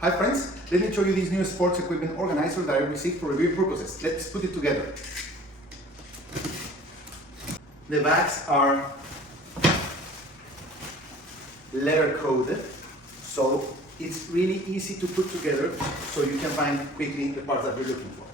Hi friends, let me show you this new sports equipment organizer that I received for review purposes. Let's put it together. The bags are letter coded, so it's really easy to put together so you can find quickly the parts that you're looking for.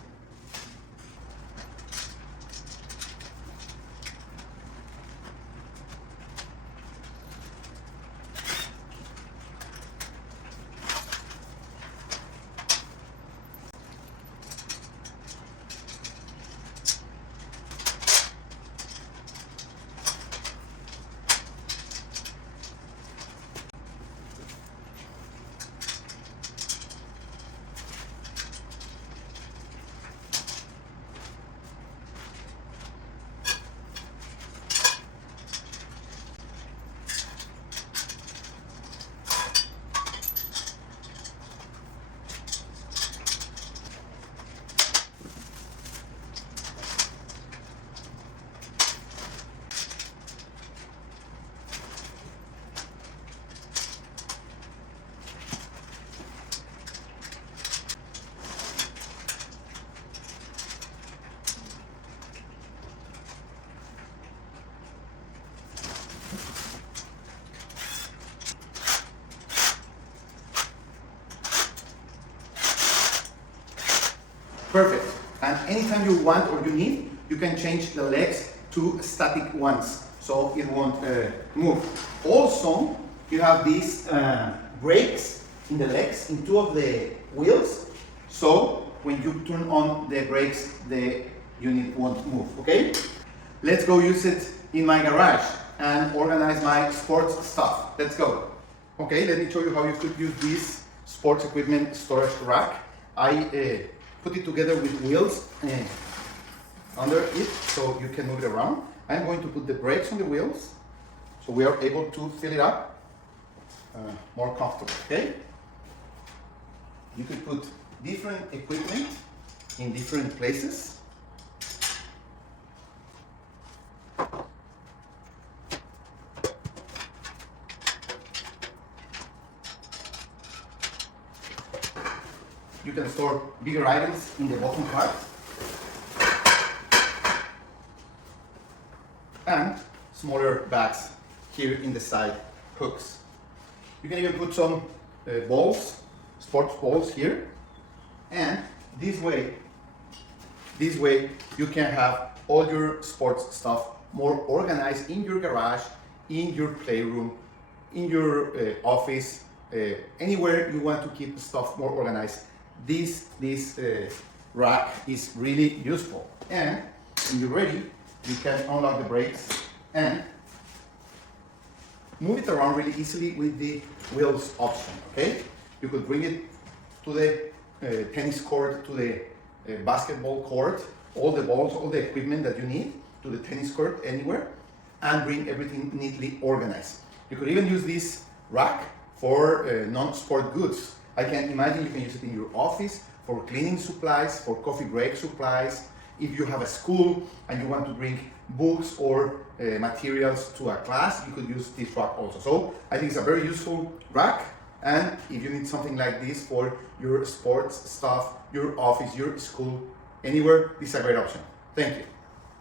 Perfect. And anytime you want or you need, you can change the legs to static ones, so it won't move. Also, you have these brakes in the legs, in two of the wheels, so when you turn on the brakes, the unit won't move, okay? Let's go use it in my garage and organize my sports stuff. Let's go. Okay, let me show you how you could use this sports equipment storage rack. I put it together with wheels under it so you can move it around. I'm going to put the brakes on the wheels so we are able to fill it up more comfortable, okay? You could put different equipment in different places. You can store bigger items in the bottom part. And smaller bags here in the side hooks. You can even put some balls, sports balls here. And this way you can have all your sports stuff more organized in your garage, in your playroom, in your office, anywhere you want to keep stuff more organized. This rack is really useful, and when you're ready, you can unlock the brakes and move it around really easily with the wheels option, okay? You could bring it to the tennis court, to the basketball court, all the balls, all the equipment that you need, to the tennis court, anywhere, and bring everything neatly organized. You could even use this rack for non-sport goods. I can imagine you can use it in your office for cleaning supplies, for coffee break supplies. If you have a school and you want to bring books or materials to a class, you could use this rack also. So I think it's a very useful rack, and if you need something like this for your sports stuff, your office, your school, anywhere, this is a great option. Thank you.